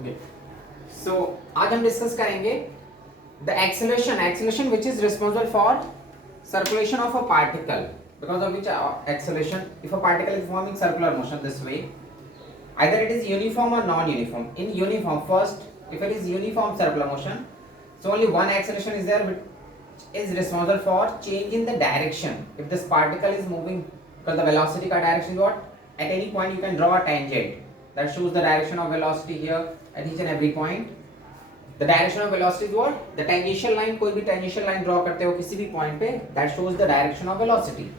Okay. So आज हम discuss करेंगे the acceleration which is responsible for circulation of a particle, because of which acceleration, if a particle is forming circular motion this way, either it is uniform or non-uniform. In uniform, first, if it is uniform circular motion, so only one acceleration is there which is responsible for change in the direction. If this particle is moving, because the velocity ka direction is what, at any point you can draw a tangent that shows the direction of velocity here at each and every point. The direction of velocity is what, the tangential line, कोई भी tangential line draw करते हो किसी भी point पे, that shows the direction of velocity.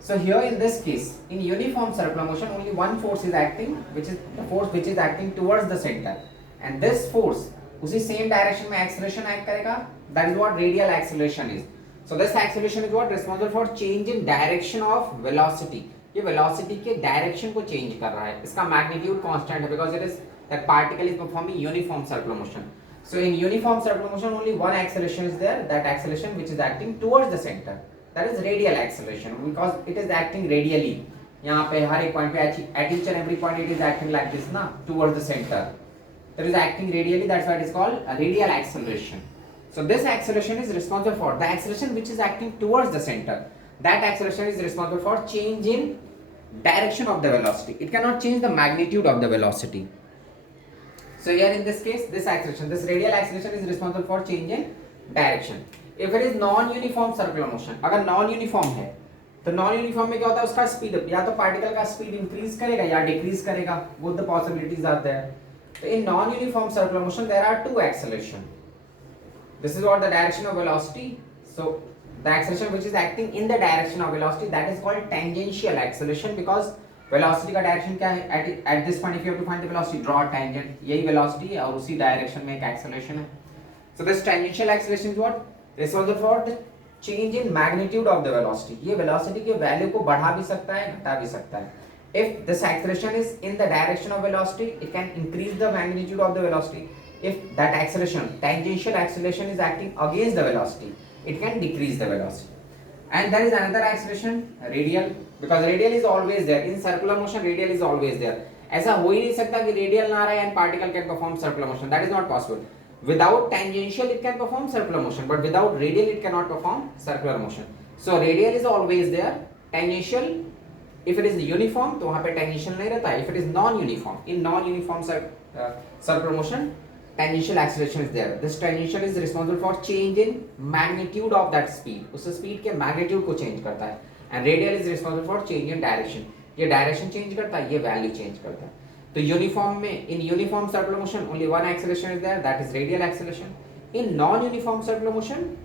So here in this case, in uniform circular motion, only one force is acting, which is the force which is acting towards the center, and this force उसी same direction में acceleration act करेगा. That is what radial acceleration is. So this acceleration is what, responsible for change in direction of velocity. ये velocity के direction को change कर रहा है. इसका magnitude constant है because it is that particle is performing uniform circular motion. So in uniform circular motion, only one acceleration is there. That acceleration which is acting towards the center. That is radial acceleration because it is acting radially. यहाँ पे हर एक point पे at each and every point it is acting like this ना, towards the center. That is acting radially. That's why it is called a radial acceleration. So this acceleration is responsible for the acceleration which is acting towards the center. That acceleration is responsible for change in direction of the velocity. It cannot change the magnitude of the velocity. So here in this case, this acceleration, this radial acceleration is responsible for change in direction. If it is non-uniform circular motion, अगर non-uniform है, तो non-uniform में क्या होता है, उसका speed या तो particle का speed increase करेगा या decrease करेगा. Both the possibilities are there. So in non-uniform circular motion, there are two acceleration. This is what the direction of velocity. So the acceleration which is acting in the direction of velocity, that is called tangential acceleration because velocity का direction क्या है, at this point if you have to find the velocity, draw a tangent. यही velocity है और उसी direction में एक acceleration है. So this tangential acceleration is what, responsible for the change in magnitude of the velocity. ये velocity के value को बढ़ा भी सकता है, घटा भी सकता है. If this acceleration is in the direction of velocity, it can increase the magnitude of the velocity. If that acceleration, tangential acceleration, is acting against the velocity, it can decrease the velocity. And there is another acceleration, radial, because radial is always there. In circular motion, radial is always there. ऐसा हो ही नहीं सकता कि radial ना रहे and particle can perform circular motion. That is not possible. Without tangential, it can perform circular motion, but without radial, it cannot perform circular motion. So radial is always there. Tangential, if it is uniform, तो वहाँ पे tangential नहीं रहता. If it is non-uniform, in non-uniform circular motion, tangential acceleration is there. This tangential is responsible for change in magnitude of that speed. उस speed के magnitude को change करता है. And radial is responsible for change in direction. ये direction change करता है, ये value change करता है. तो uniform में, in uniform circular motion, only one acceleration is there. That is radial acceleration. In non-uniform circular motion,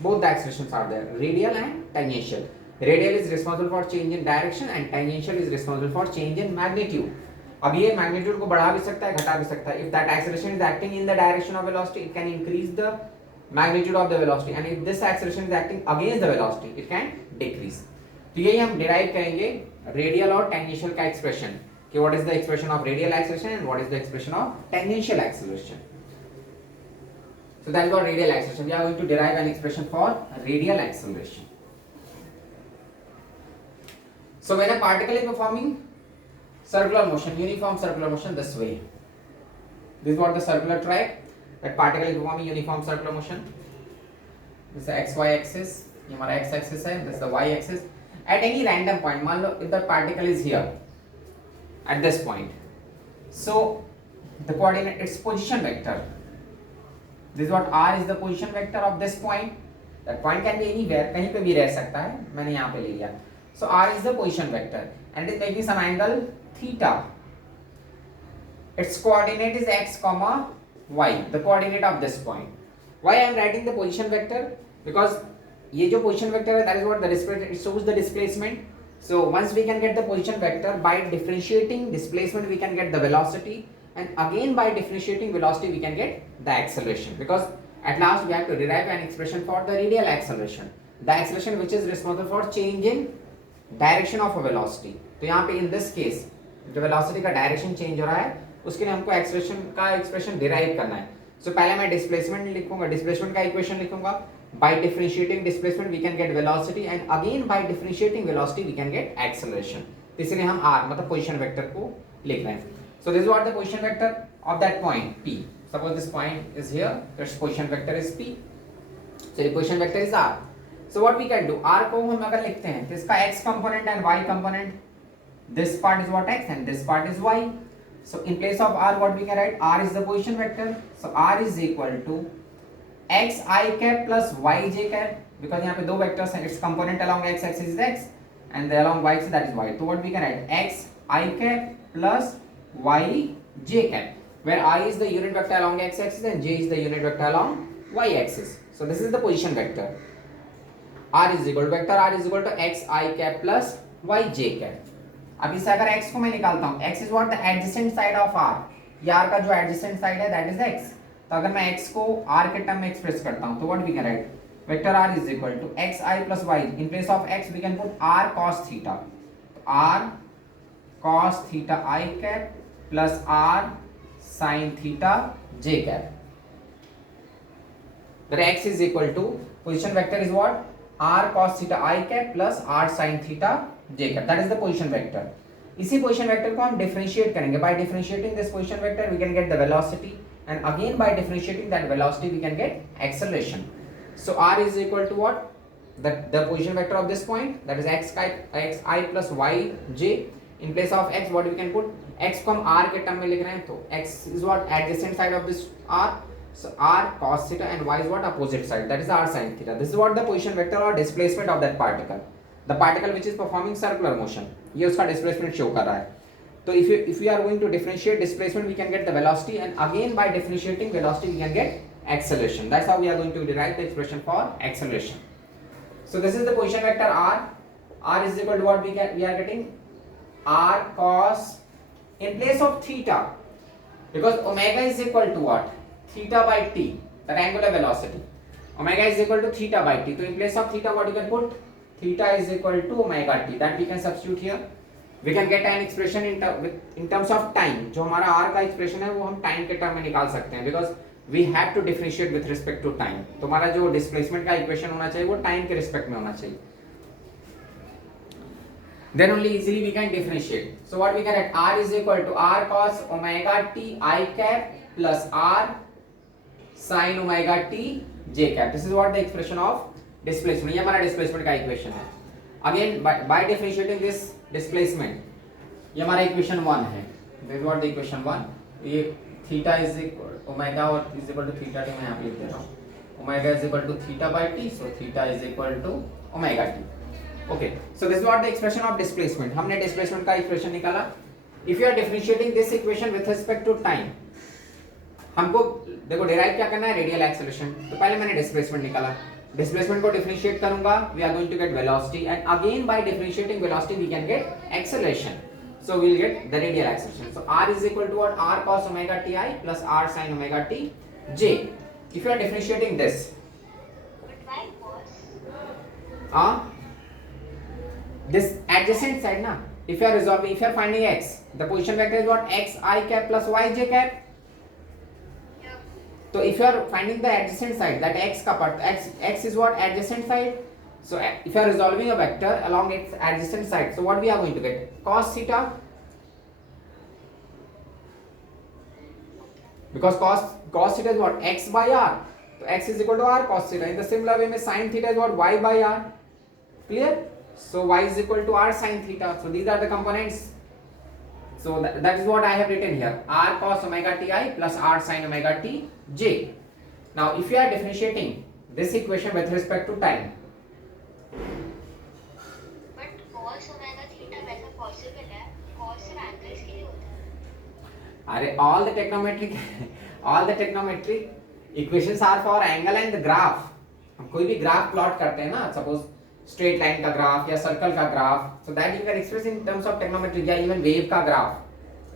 both the accelerations are there, radial and tangential. Radial is responsible for change in direction and tangential is responsible for change in magnitude. अब ये magnitude को बढ़ा भी सकता है, घटा भी सकता है. If that acceleration is acting in the direction of velocity, it can increase the magnitude of the velocity, and if this acceleration is acting against the velocity, it can decrease. तो यही हम डिराइव करेंगे radial और tangential का expression, कि what is the expression of radial acceleration and what is the expression of tangential acceleration. So that is what radial acceleration. We are going to derive an expression for radial acceleration. So when a particle is performing circular motion, uniform circular motion this way, this is what the circular track, that particle is performing uniform circular motion. This is the xy axis, ये हमारा x axis है, this is the y axis. At any random point, मान लो if the particle is here at this point, so the coordinate, its position vector, this is what r is the position vector of this point. That point can be anywhere, कहीं पे भी रह सकता है, मैंने यहाँ पे ले लिया. So r is the position vector and it is making some angle theta. Its coordinate is x comma y, the coordinate of this point. Why I am writing the position vector? Because ये जो position vector है, that is what the displacement, it shows the displacement. So once we can get the position vector, by differentiating displacement we can get the velocity, and again by differentiating velocity we can get the acceleration, because at last we have to derive an expression for the radial acceleration, the acceleration which is responsible for change in direction of a velocity. तो यहाँ पे in this case जो velocity का direction change हो रहा है, उसके लिए हमको एक्सप्रेशन का एक्सप्रेशन डिराइव करना है. सो पहले मैं डिस्प्लेसमेंट लिखूंगा, डिस्प्लेसमेंट का इक्वेशन लिखूंगा. By differentiating displacement we can get velocity, and again by differentiating velocity we can get acceleration. इसलिए हम आर मतलब पोजीशन वेक्टर को लिख रहे हैं. So this is what the position vector of that point P. Suppose this point is here, its position vector is P. So the position vector is R. So what we can do, R को हम अगर लिखते हैं तो इसका x component and y component, this part is what x and this part is y. So in place of R what we can write, R is the position vector. So R is equal to x I cap plus y j cap, because यहाँ पे दो vectors हैं, its component along x axis is x and the along y axis that is y. So what we can write, x I cap plus y j cap, where I is the unit vector along x axis and j is the unit vector along y axis. So this is the position vector. R is equal to vector R is equal to x I cap plus y j cap. अब इससे अगर x को मैं निकालता हूँ, x is what the adjacent side of R, ये R का जो adjacent side है that is x. तो अगर मैं x को R के टर्म में एक्सप्रेस करता हूँ तो what we can write, vector R is equal to x I plus y, in place of x we can put R cos theta, R cos theta I cap plus R sin theta j cap. Then x is equal to, position vector is what, R cos theta I cap plus R sin theta j cap, that is the position vector. इसी position vector को हम differentiate करेंगे. By differentiating this position vector we can get the velocity, and again by differentiating that velocity we can get acceleration. So R is equal to what, the position vector of this point, that is x I plus y j. In place of x what we can put, x को हम R के term में लिख रहे हैं तो x is what, adjacent side of this R. So R cos theta and y is what, opposite side, that is R sin theta. This is what the position vector or displacement of that particle, the particle which is performing circular motion, ये उसका displacement show कर रहा है. So if we are going to differentiate displacement we can get the velocity, and again by differentiating velocity we can get acceleration. That's how we are going to derive the expression for acceleration. So this is the position vector R. R is equal to what we are getting, R cos, in place of theta, because omega is equal to what, theta by t, that angular velocity, omega is equal to theta by t. So in place of theta what you can put, theta is equal to omega t, that we can substitute here. We can get an expression in terms of time. जो हमारा R का expression है वो हम time के term में निकाल सकते हैं, because we have to differentiate with respect to time. तो हमारा जो displacement का equation होना चाहिए वो time के respect में होना चाहिए. Then only easily we can differentiate. So what we can write, R is equal to R cos omega t I cap plus R sin omega t j cap. This is what the expression of displacement, ये हमारा displacement का equation है. Again by differentiating this displacement, ये हमारा equation 1 है. This is what the equation 1. ये theta is equal omega और is equal to theta t मैं यहाँ पे लिख दे रहा हूँ. Omega is equal to theta by t, so theta is equal to omega t. Okay, so this is what the expression of displacement. हमने displacement का expression निकाला. If you are differentiating this equation with respect to time, हमको देखो derive क्या करना है, radial acceleration. तो पहले मैंने displacement निकाला. Displacement को differentiate करूँगा, we are going to get velocity, and again by differentiating velocity we can get acceleration. So we will get the radial acceleration. So R is equal to what, R cos omega t I plus R sin omega t j. If you are differentiating this, this adjacent side na, if you are resolving, if you are finding x, the position vector is what, x I cap plus y j cap. So if you are finding the adjacent side, that x का part, x is what, adjacent side. So if you are resolving a vector along its adjacent side, so what we are going to get, cos theta, because cos theta is what, x by r, so x is equal to r cos theta. In the similar way, sin theta is what, y by r. Clear? So y is equal to r sin theta. So these are the components. So that is what I have written here, r cos omega t I plus r sin omega t j. Now if you are differentiating this equation with respect to time, but cos omega theta वैसा possible है, cos सिर्फ angles के लिए होता है. अरे all the trigonometric equations are for angle and the graph. हम कोई भी graph plot करते हैं ना, suppose straight line का graph या circle का graph, so that you can express in terms of trigonometry, या even wave का graph.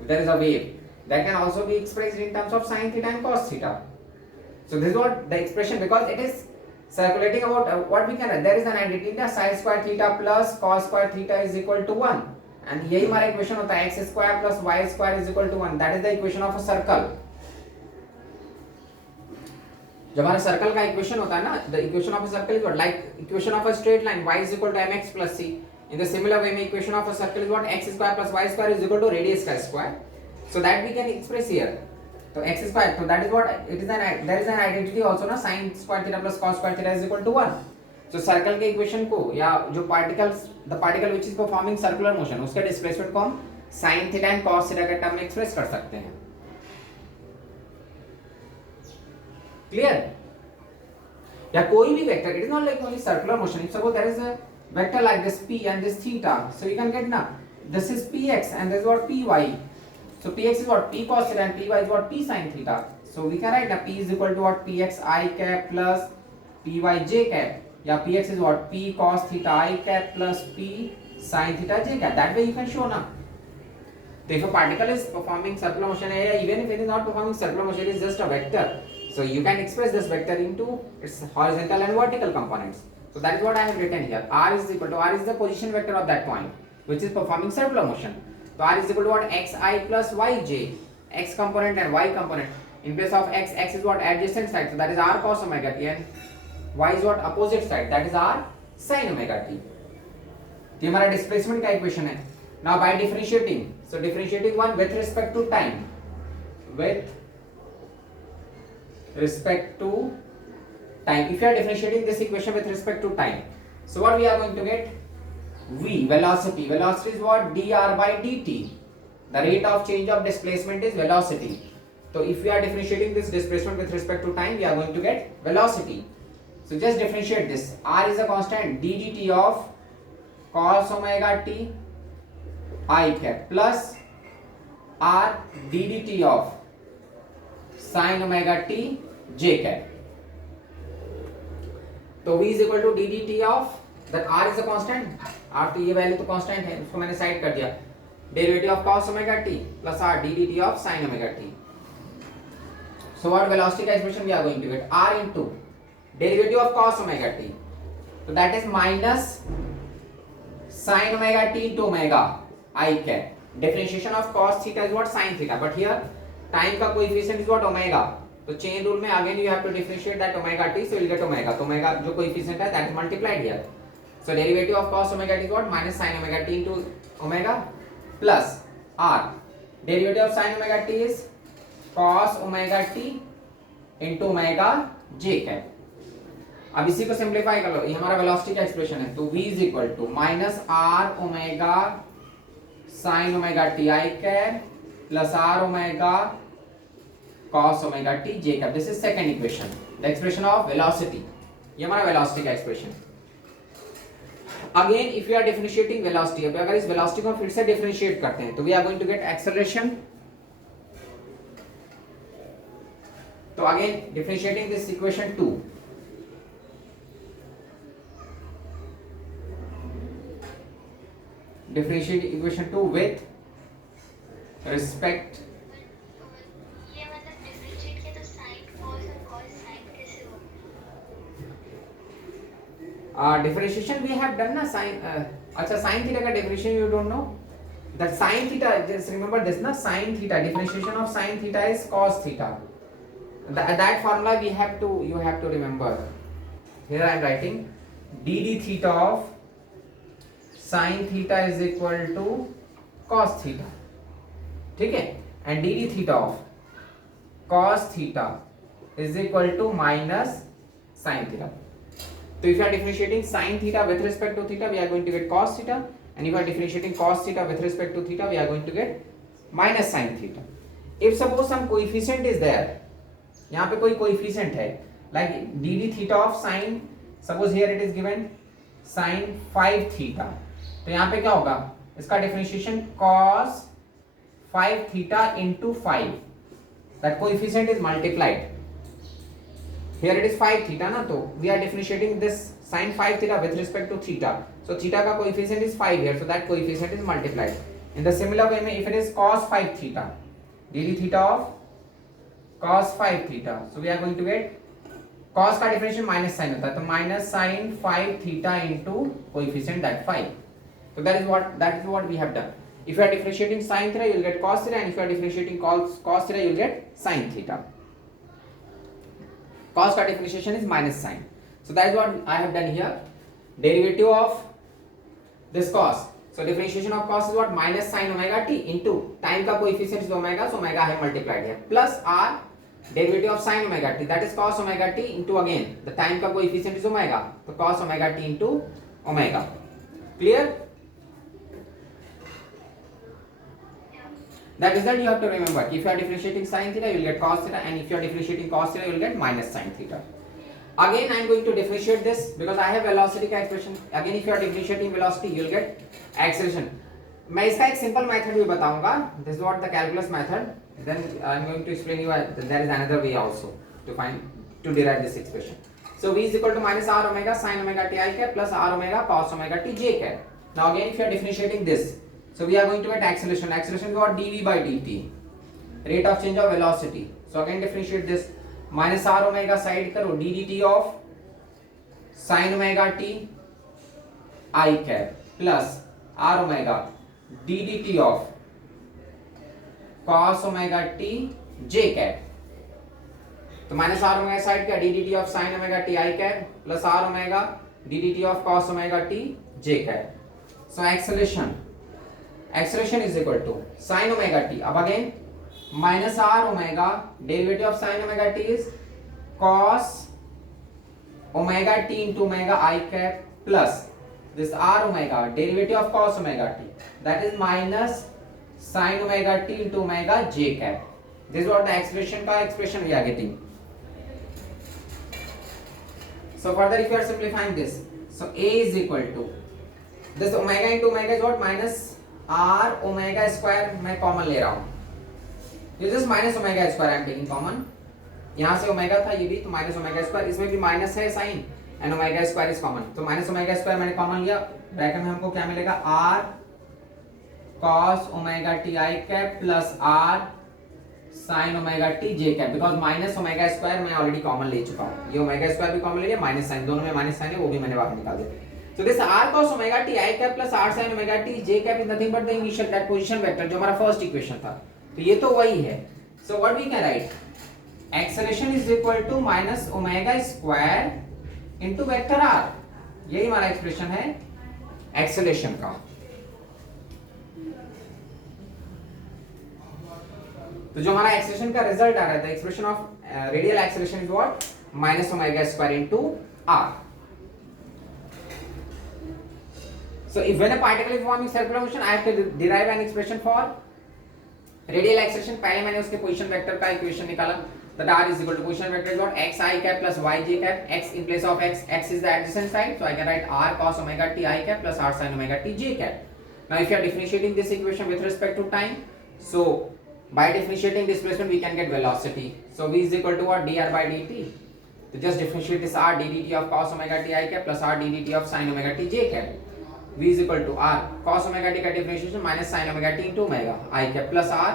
If there is a wave, that can also be expressed in terms of sin theta and cos theta. So this is what the expression, because it is circulating about what we can, there is an entity ना, sin square theta plus cos square theta is equal to 1, and यही हमारा equation होता है, x square plus y square is equal to 1. That is the equation of a circle. जब हमारा circle का equation होता है ना, the equation of a circle is what, like equation of a straight line, y is equal to mx plus c. In the similar way, equation of a circle is what, x square plus y square is equal to radius का square. So that we can express here. तो x square, तो that is what it is an, there is an identity also ना, sin square theta plus cos square theta is equal to 1. तो circle के equation को, या जो particles, the particle which is performing circular motion, उसके displacement को हम sin theta and cos theta के टर्म में एक्सप्रेस कर सकते हैं. क्लियर? या कोई भी vector, it is not like only circular motion. If suppose there is a vector like this p and this theta, so you can get na, this is px and this is what py. So px is what p cos theta and py is what p sin theta. So we can write na p is equal to what px I cap plus py j cap, या px is what p cos theta I cap plus p sin theta j cap. That way you can show na. So if a particle is performing circular motion, even if it is not performing circular motion, it is just a vector. So you can express this vector into its horizontal and vertical components. So that is what I have written here. R is equal to, R is the position vector of that point which is performing circular motion. So R is equal to what, xi plus yj, x component and y component. In place of x, x is what, adjacent side, so that is r cos omega t, and y is what, opposite side, that is r sin omega t. तो हमारा displacement का equation है. Now by differentiating, so differentiating one with respect to time, with respect to time. If you are differentiating this equation with respect to time, so what we are going to get, v, velocity. Velocity is what, dr by dt. The rate of change of displacement is velocity. So if we are differentiating this displacement with respect to time, we are going to get velocity. So just differentiate this. R is a constant, d dt of cos omega t I cap plus r d dt of sin omega t j cap. तो v is equal to d dt of that r is a constant, r तो ये value तो constant है, उसको मैंने side कर दिया, derivative of cos omega t plus r d dt of sin omega t. So what velocity का expression we are going to get, r into derivative of cos omega t, so that is minus sin omega t into omega I cap. Differentiation of cos theta is what, sin theta, but here time का coefficient is what, omega. तो chain rule में again you have to differentiate that omega t, so you will get omega. तो omega जो coefficient है that is multiplied here. So derivative of cos omega t is what, minus sin omega t into omega plus r. Derivative of sin omega t is cos omega t into omega j cap. अब इसी को simplify कर लो, ये हमारा velocity का expression है. तो v is equal to minus r omega sin omega t I cap plus r omega cos omega t j cap. This is second equation, the expression of velocity. ये हमारा velocity का expression. Again, if we are differentiating velocity, अब अगर इस velocity को फिर से differentiate करते हैं, तो we are going to get acceleration. तो again differentiating this equation 2. Differentiate equation 2 with respect. Differentiation we have done na, sin अच्छा sin theta का differentiation you don't know, that sin theta, just remember this na, sin theta, differentiation of sin theta is cos theta. That formula we have to, you have to remember. Here I am writing dd theta of sin theta is equal to cos theta, ठीक है, and dd theta of cos theta is equal to minus sin theta. So if you are differentiating sin theta with respect to theta, we are going to get cos theta, and if you are differentiating cos theta with respect to theta, we are going to get minus sin theta. If suppose some coefficient is there, यहाँ पे कोई coefficient है, like dd theta of sin, suppose here it is given sin 5 theta, तो यहाँ पे क्या होगा, इसका differentiation cos 5 theta into 5, that coefficient is multiplied. Here it is 5 theta ना, तो we are differentiating this sin 5 theta with respect to theta. So theta का coefficient is 5 here, so that coefficient is multiplied. In the similar way में if it is cos 5 theta, dd theta of cos 5 theta, so we are going to get cos का differentiation minus sin होता है, तो minus sin 5 theta into coefficient that 5. So that is what we have done. If you are differentiating sin theta, you will get cos theta, and if you are differentiating cos theta, you will get sin theta. Cos का differentiation is minus sin. So that is what I have done here. Derivative of this cos. So differentiation of cos is what? Minus sin omega t into time का coefficient is omega, so omega है multiplied here, plus r derivative of sin omega t, that is cos omega t into again the time का coefficient is omega, so cos omega t into omega. Clear? That result you have to remember. If you are differentiating sin theta, you will get cos theta, and if you are differentiating cos theta, you will get minus sin theta. Again, I am going to differentiate this because I have velocity का expression. Again, if you are differentiating velocity, you will get acceleration. मैं इसका एक simple method भी बताऊंगा. This is what the calculus method. Then I am going to explain you there is another way also to derive this expression. So v is equal to minus r omega sin omega t I cap plus r omega cos omega t j cap. Now again, if you are differentiating this, so we are going to get acceleration. Acceleration is what? dv by dt. Rate of change of velocity. So again differentiate this. Minus r omega side करो ddt of sin omega t I cap plus r omega ddt of cos omega t j cap. तो minus are omega side का ddt of sin omega t I cap plus r omega ddt of cos omega t j cap. So acceleration is equal to sin omega t. अब again minus r omega derivative of sin omega t is cos omega t into omega I cap plus this r omega derivative of cos omega t, that is minus sin omega t into omega j cap. This is what the acceleration का expression we are getting. So further if you are simplifying this, so a is equal to this omega into omega is what? Minus r omega square मैं common ले रहा हूँ. ये just minus omega square I am taking common. यहाँ से omega था ये भी, तो माइनस ओमेगा स्क्वायर, इसमें भी माइनस है sign and omega square is common, तो माइनस ओमेगा स्क्वायर मैंने कॉमन लिया. ब्रैकेट में हमको क्या मिलेगा? r cos omega t I cap plus r sin omega t j cap, because minus omega square मैं ऑलरेडी कॉमन ले चुका हूँ. ये ओमेगा स्क्वायर भी कॉमन ले लिया, माइनस साइन दोनों में माइनस साइन है वो भी मैंने बाहर निकाल दिया. So this r cos omega t I cap plus r sin omega t j cap is nothing but the initial that position vector जो हमारा फर्स्ट इक्वेशन था. तो ये तो वही है. So what we can write? Acceleration is equal to minus omega square into vector r. यही हमारा एक्सप्रेशन है एक्सेलरेशन का. तो जो हमारा एक्सेलरेशन का रिजल्ट आ रहा था, expression of radial acceleration is what? Minus omega square into r. So if when a particle is forming circular motion, I have to derive an expression for radial acceleration. पहले मैंने उसके position vector का equation निकाला. That r is equal to position vector is what? x I cap plus y j cap. X in place of x is the adjacent side, so I can write r cos omega t I cap plus r sin omega t j cap. Now if you are differentiating this equation with respect to time, so by differentiating displacement we can get velocity. So v is equal to what? dr by dt. So just differentiate this r ddt of cos omega t I cap plus r ddt of sin omega t j cap. V is equal to r cos omega t का differentiation minus sin omega t into omega I cap plus r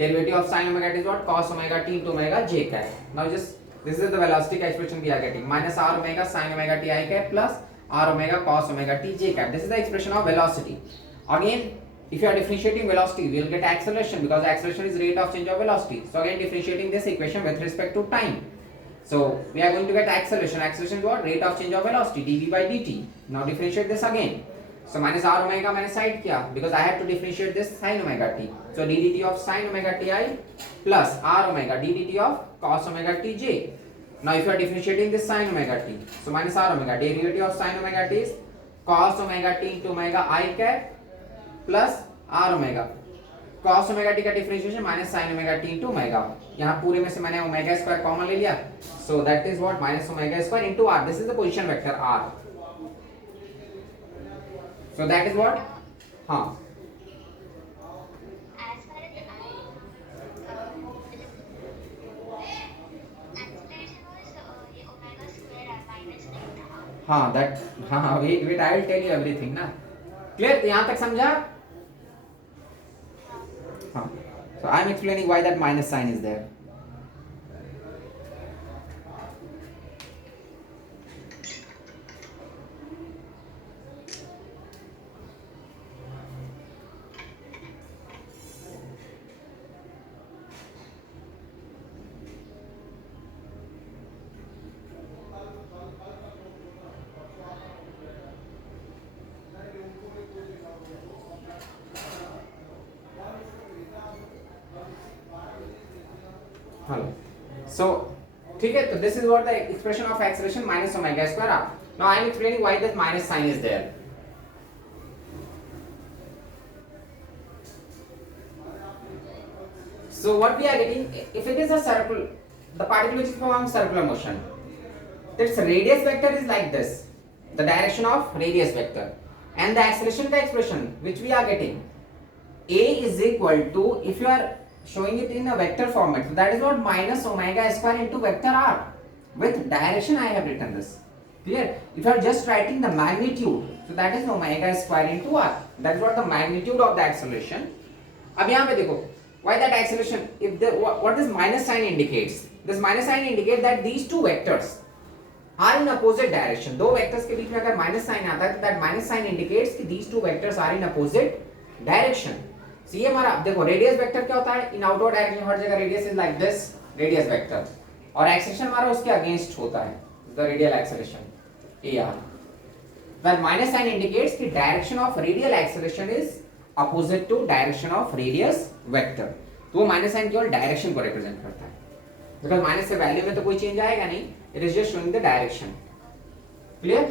derivative of sin omega t is what? Cos omega t into omega j cap. Now just this is the velocity expression we are getting, minus r omega sin omega t I cap plus r omega cos omega t j cap. This is the expression of velocity. Again, if you are differentiating velocity, we will get acceleration because acceleration is rate of change of velocity. So again differentiating this equation with respect to time. So we are going to get acceleration. Acceleration is what? Rate of change of velocity dv by dt. Now differentiate this again. So minus r omega मैंने side किया because I have to differentiate this sin omega t. So ddt of sin omega t I plus r omega ddt of cos omega t j. Now if you are differentiating this sin omega t, so minus r omega derivative of sin omega t is cos omega t into omega I cap plus r omega. cos omega t का differentiation minus sin omega t into omega. यहाँ पूरे में से मैंने omega square common ले लिया, so that is what? minus omega square into r. This is the position vector r. So that is what? हाँ. As far as acceleration was ये omega square है minus नहीं था. हाँ that हाँ wait I will tell you everything ना. Clear? तो यहाँ तक समझा? हाँ. So I am explaining why that minus sign is there. Hello so ठीक है, तो this is what the expression of acceleration minus omega square r. Now I am explaining why this minus sign is there. So what we are getting, if it is a circle, the particle which is performing circular motion, its radius vector is like this, the direction of radius vector, and the acceleration the expression which we are getting, a is equal to, if you are showing it in a vector format, so that is what minus omega square into vector r. With direction I have written this. Clear? If you are just writing the magnitude, so that is omega square into r. That is what the magnitude of the acceleration. अब यहाँ पे देखो, why that acceleration? If the what this minus sign indicates? This minus sign indicates that these two vectors are in opposite direction. दो vectors के बीच में अगर minus sign आता है, तो that minus sign indicates कि these two vectors are in opposite direction. So ये हमारा देखो radius vector क्या होता है? In outward direction हर जगह radius is like this, radius vector. और acceleration हमारा उसके against होता है, the radial acceleration, AR. That minus sign indicates कि direction of radial acceleration is opposite to direction of radius vector. तो वो माइनस साइन केवल डायरेक्शन को रिप्रेजेंट करता है, बिकॉज माइनस से वैल्यू में तो कोई चेंज आएगा नहीं, it is just showing the direction. Clear?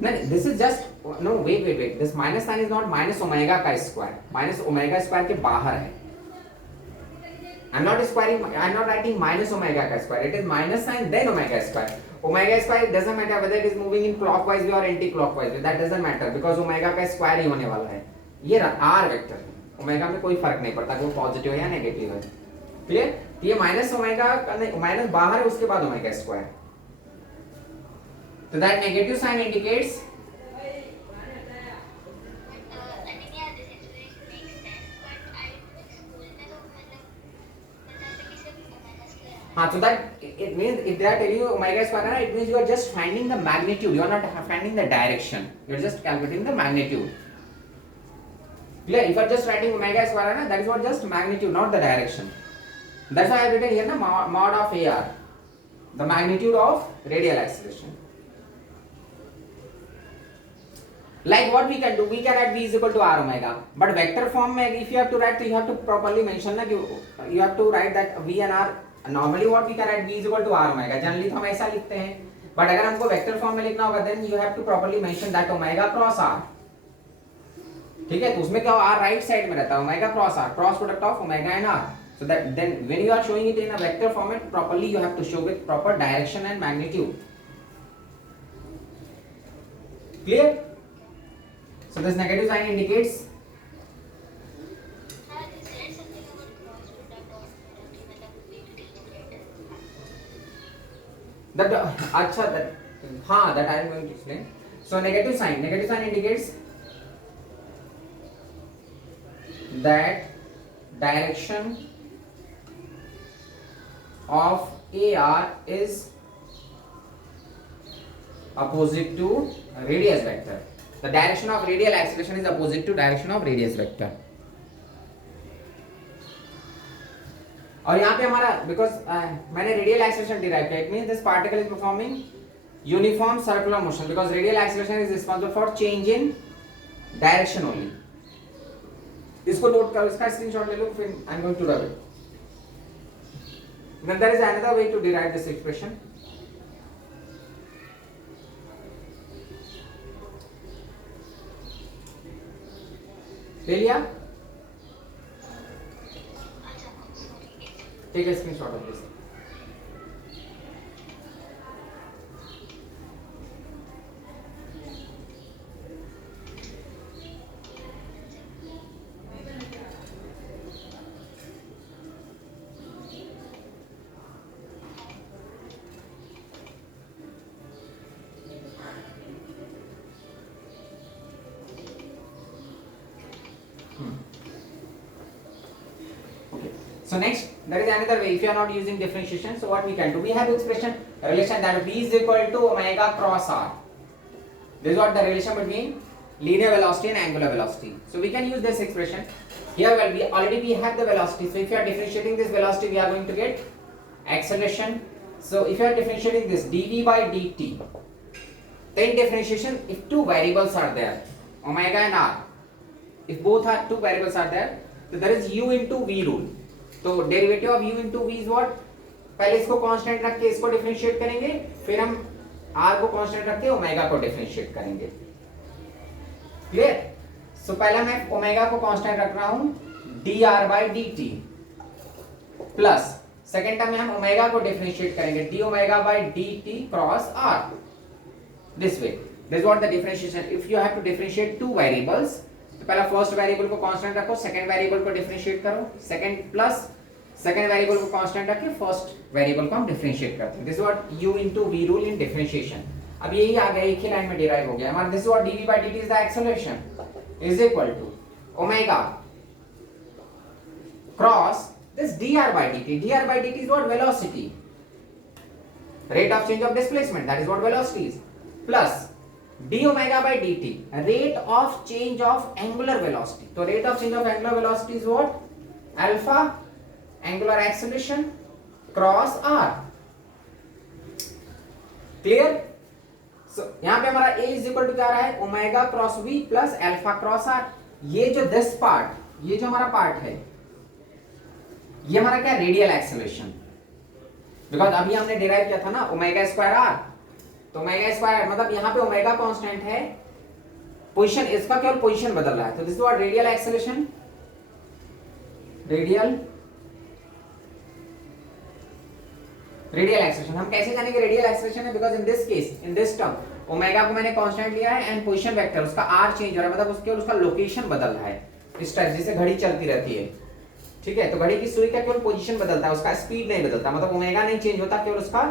नहीं, this is just no wait, this minus sign is not minus omega का स्क्वायर, माइनस ओमेगा स्क्वायर के बाहर है. I am not writing minus omega का square, it is minus sign then omega square. Omega square doesn't matter whether it is moving in clockwise way or anti-clockwise way, that doesn't matter because omega का square ही होने वाला है. ये r vector है, omega में कोई फर्क नहीं पड़ता कि वो पॉजिटिव है या नेगेटिव है. क्लियर? ये माइनस ओमेगा का माइनस बाहर है, उसके बाद ओमेगा स्क्वायर. तो दैट नेगेटिव साइन इंडिकेट्स हाँ, so that it means if they are telling you omega square, it means you are just finding the magnitude, you are not finding the direction, you are just calculating the magnitude. Clear? If you are just writing omega square, that is what just magnitude, not the direction. That's why I have written here na mod of AR, the magnitude of radial acceleration. Like what we can do, we can write v is equal to r omega, but vector form में if you have to write, you have to properly mention ना कि you have to write that v and r. Normally what we can write v is equal to r omega, generally तो हम ऐसा लिखते हैं, but अगर हमको vector form में लिखना होगा then you have to properly mention that omega cross r. ठीक है, तो उसमें क्या r राइट साइड में रहता है, omega cross r, cross product of omega and r. So that then when you are showing it in a vector format, properly you have to show with proper direction and magnitude. Clear? So this negative sign indicates that acha that that I am going to explain. So negative sign indicates that direction of AR is opposite to radius vector. The direction of radial acceleration is opposite to direction of radius vector. और यहाँ पे हमारा because मैंने radial acceleration derive किया, it means this particle is performing uniform circular motion because radial acceleration is responsible for change in direction only. इसको note करो, इसका screenshot ले लो, फिर I am going to write. Then there is another way to derive this expression. ले लिया? Take a screenshot of this. So next, there is another way. If you are not using differentiation, so what we can do? We have expression relation that v is equal to omega cross r. This is what the relation between linear velocity and angular velocity. So we can use this expression. Here, well, we have the velocity. So if you are differentiating this velocity, we are going to get acceleration. So if you are differentiating this dv by dt, then differentiation, if two variables are there, omega and r, if both are two variables are there, तो that is u into v rule. तो derivative of u into v is what, पहले इसको constant रख के इसको differentiate करेंगे, फिर हम r को कांस्टेंट रख के ओमेगा को डिफरेंशिएट करेंगे। क्लियर? सो पहला मैं ओमेगा को कांस्टेंट रख रहा हूं dr by dt plus second term में हम ओमेगा को डिफरेंशिएट करेंगे d omega by dt cross r this way। this is what the differentiation, if you have to differentiate two variables, तो पहला फर्स्ट वेरिएबल को कांस्टेंट रखो, second variable को differentiate करो, सेकंड प्लस सेकंड वेरिएबल को constant रख के first variable को हम डिफरेंशिएट करते हैं। This is what u into v rule in differentiation. अब यही आ गया, एक ही लाइन में डिराइव हो गया हमारा। This is what dv by dt is the acceleration is equal to omega cross this dr by dt। dr by dt is what? Velocity, rate of change of displacement, that is what velocity is, plus d omega by dt, rate of change of angular velocity। तो rate of change of angular velocity is what? Alpha angular acceleration cross r। clear? so यहाँ पे हमारा a is equal to क्या रहा है, omega cross v plus alpha cross r। ये जो this part, ये जो हमारा पार्ट है, ये हमारा क्या, रेडियल एक्सेलरेशन, बिकॉज अभी हमने डिराइव किया था ना ओमेगा स्क्वायर आर। तो ओमेगा स्क्वायर मतलब यहाँ पे ओमेगा कांस्टेंट है, पोजीशन इसका केवल पोजीशन बदल रहा है। तो this is what radial acceleration, radial acceleration. हम कैसे जानेंगे रेडियल एक्सेलरेशन है, because in this case, in this term omega को मैंने कांस्टेंट लिया है एंड पोजीशन वेक्टर उसका आर चेंज हो रहा है, मतलब उसके उसका लोकेशन बदल रहा है। इस टाइप जैसे घड़ी चलती रहती है, ठीक है, तो घड़ी की सुई का केवल पोजीशन बदलता है, उसका स्पीड नहीं बदलता, मतलब ओमेगा नहीं चेंज होता, केवल उसका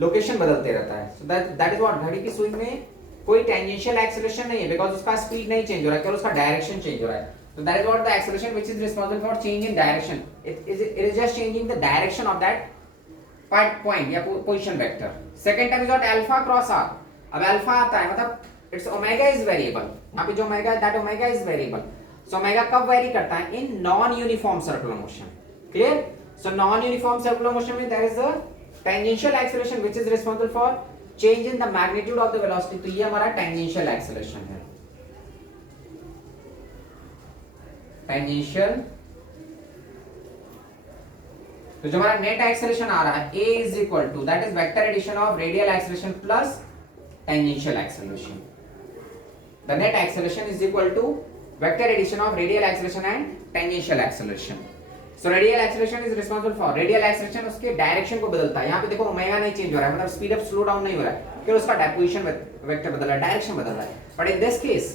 लोकेशन बदलते रहता है। सो दैट इज व्हाट, घड़ी की सुई में कोई टेंजेंशियल एक्सेलरेशन नहीं है, बिकॉज उसका स्पीड नहीं चेंज हो रहा है, केवल उसका डायरेक्शन चेंज हो रहा है। तो that is what the acceleration which is responsible for change in direction. It is just changing the direction of that point या position vector. Second term is what, alpha cross R. अब alpha आता है मतलब it's omega is variable, यहां पे जो omega है that omega is variable. So omega कब वेरी करता है, in non uniform circular motion. Clear? So non uniform circular motion में there is a tangential acceleration which is responsible for change in the magnitude of the velocity. तो ये हमारा tangential acceleration है, tangential. तो जो हमारा नेट एक्सेलरेशन आ रहा है a is equal to that is vector addition of radial acceleration plus tangential acceleration. The net acceleration is equal to vector addition of radial acceleration and tangential acceleration। so radial acceleration is responsible for, radial acceleration उसके direction को बदलता है। यहाँ पे देखो omega नहीं change हो रहा है, मतलब स्पीड अप स्लो डाउन नहीं हो रहा है, केवल उसका पोजीशन वेक्टर बदल रहा है, डायरेक्शन बदल रहा है। But in this case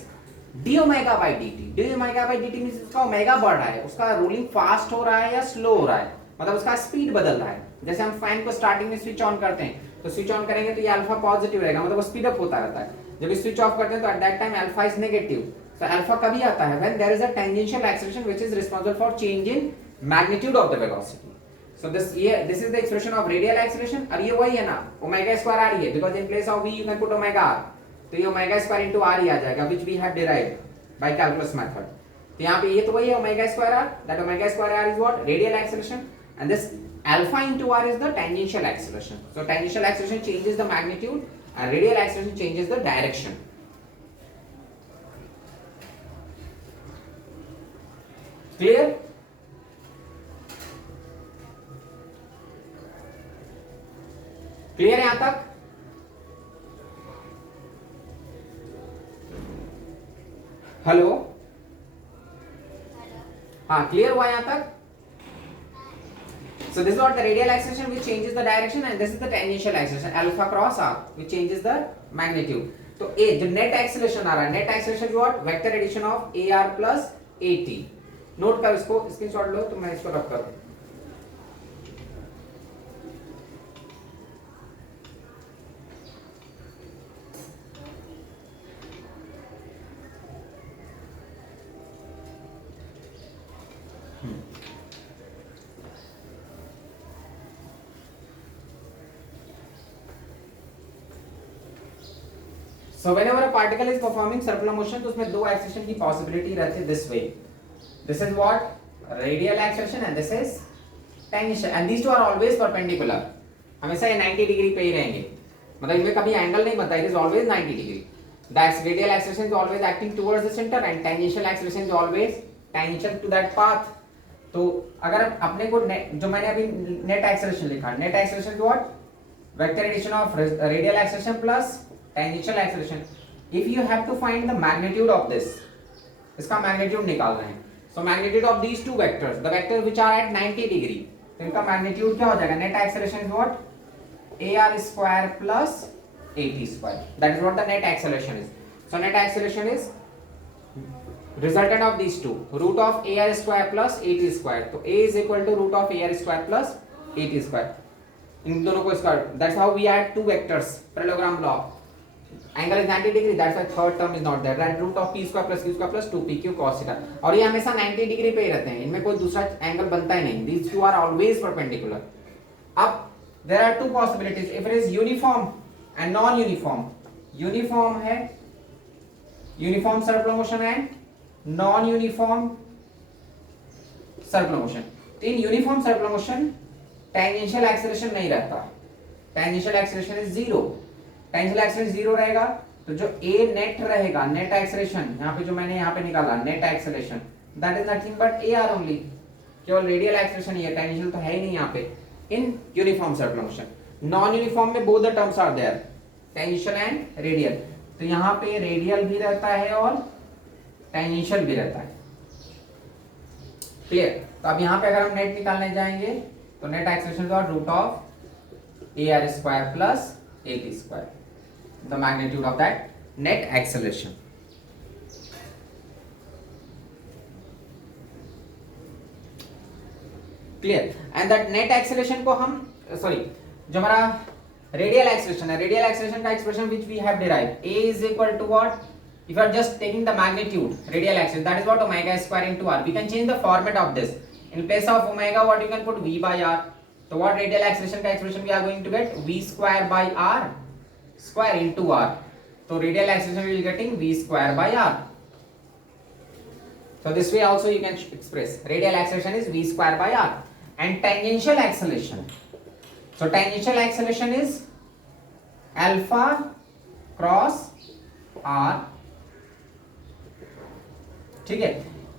d omega by dt, d omega by dt means उसका ओमेगा बढ़ रहा है, उसका रोलिंग फास्ट हो रहा है या स्लो हो रहा है, मतलब उसका स्पीड बदल रहा है। जैसे हम फैन को स्टार्टिंग में स्विच ऑन करते हैं, तो स्विच ऑन करेंगे तो ये अल्फा पॉजिटिव रहेगा, मतलब वो स्पीड अप होता रहता है। जब स्विच ऑफ करते हैं तो at that time alpha is negative. So alpha कभी आता है when there is a tangential acceleration which is responsible for change in magnitude of the velocity। So this is the expression of radial acceleration। और ये वही है ना, omega square r ही है, because in place of v you can put omega r, तो ये omega square into r ही आ जाएगा which we have derived by calculus method। तो यहाँ पे ये तो वही है omega square r, that omega square r is what, radial acceleration, and this alpha into r is the tangential acceleration। So tangential acceleration changes the magnitude and radial acceleration changes the direction। Clear? Clear है यहां तक? Hello, हाँ clear हुआ यहां तक? So this is what the radial acceleration which changes the direction and this is the tangential acceleration alpha cross r which changes the magnitude। तो a जो net acceleration आ रहा है, net acceleration what, vector addition of ar plus at। Note कर इसको, screenshot लो तो मैं इसको रख करूं। So whenever a particle is performing circular motion, तो उसमें दो एक्सेलरेशन की पॉसिबिलिटी रहती है this way। This is what, radial acceleration and this is tangential, and these two are always perpendicular। हमेशा ये 90 डिग्री पे ही रहेंगे, मतलब इनमें कभी एंगल नहीं बनता, it is always 90 degree. The radial acceleration is always acting towards the center and tangential acceleration is always tangential to that path. तो अगर अपने को जो मैंने अभी नेट एक्सेलरेशन लिखा, net acceleration what, vector addition of radial acceleration plus tangential acceleration. If you have to find the magnitude of this, इसका magnitude निकाल रहे हैं, so magnitude of these two vectors, the vector which are at 90 degree, तो इनका magnitude क्या हो जाएगा, net acceleration is what, AR square plus AT square, that is what the net acceleration is. So net acceleration is resultant of these two, root of AR square plus AT square, तो A is equal to root of AR square plus AT square, इन दोनों को square, that's how we add two vectors, parallelogram law, angle is 90 degree, that's why third term is not there, right, root of P square plus Q square plus 2PQ cos theta, और ये हमेशा 90 degree पे ही रहते हैं, इनमें कोई दूसरा angle बनता ही नहीं, these two are always perpendicular. अब there are two possibilities, if it is uniform and non-uniform, uniform है uniform circular motion and non-uniform circular motion. In uniform circular motion tangential acceleration नहीं रहता, tangential acceleration is zero, tangential acceleration zero रहेगा, तो जो A net रहेगा, net acceleration यहाँ पे जो मैंने यहाँ पे निकाला net acceleration, that is nothing but AR only, केवल रेडियल एक्सेलरेशन ही है, टेंजेंशियल तो है ही नहीं यहाँ पे in uniform circular motion. Non-uniform में both the terms are there, tangential and radial, तो यहाँ पे रेडियल भी रहता है और टेंजेंशियल भी रहता है, क्लियर। तो अब यहाँ पे अगर हम नेट निकालने जाएंगे तो नेट एक्सेलरेशन का root of AR square plus AT square, the magnitude of that net acceleration. Clear, and that net acceleration को हम सॉरी जो हमारा रेडियल एक्सेलरेशन है, रेडियल एक्सेलरेशन का expression which we have derived, A is equal to what, if you are just taking the magnitude radial acceleration, that is what omega square into r, we can change the format of this, in place of omega what you can put v by r, so what radial acceleration का expression we are going to get, v square by r square into r, so radial acceleration we will getting v square by r, so this way also you can express radial acceleration is v square by r. And tangential acceleration, so tangential acceleration is alpha cross r, ठीक है,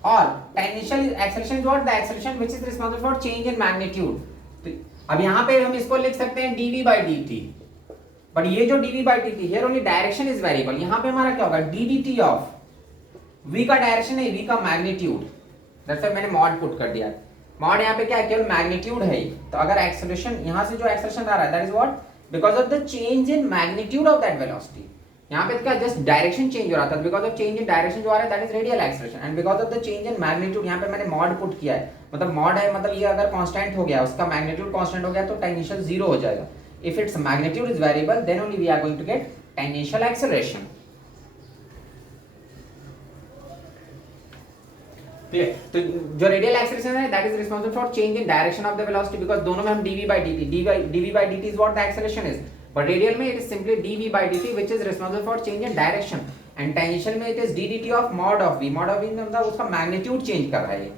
और tangential acceleration is what, the acceleration which is responsible for change in magnitude. तो अब यहाँ पे हम इसको लिख सकते हैं dv by dt, बट ये जो dv by dt here only direction is variable, यहाँ पे हमारा क्या होगा, ddt of v का डायरेक्शन है, v का मैग्नीट्यूड, दैट्स व्हाई मैंने मॉड पुट कर दिया, मॉड यहाँ पे क्या है, केवल मैग्नीट्यूड है, तो अगर एक्सेलरेशन यहाँ से जो एक्सेलरेशन आ रहा है that is what, because of the change in magnitude of that velocity, यहाँ पे क्या जस्ट डायरेक्शन चेंज हो रहा था, because of change in direction जो आ रहा है that is radial acceleration, and because of the change in magnitude यहाँ पे मैंने मॉड पुट किया है, मतलब मॉड है मतलब ये अगर कांस्टेंट हो गया, उसका मैग्नीट्यूड कांस्टेंट हो गया तो टेंजेंशियल जीरो हो जाएगा, if its magnitude is variable then only we are going to get tangential acceleration. Clear, तो जो रेडियल एक्सेलरेशन है that is responsible for change in direction of the velocity, because दोनों में हम dv by dt is what the acceleration is, but radial में it is simply dv by dt which is responsible for change in direction, and tangential में it is ddt of v, mod of v मतलब उसका magnitude change कर रहा है,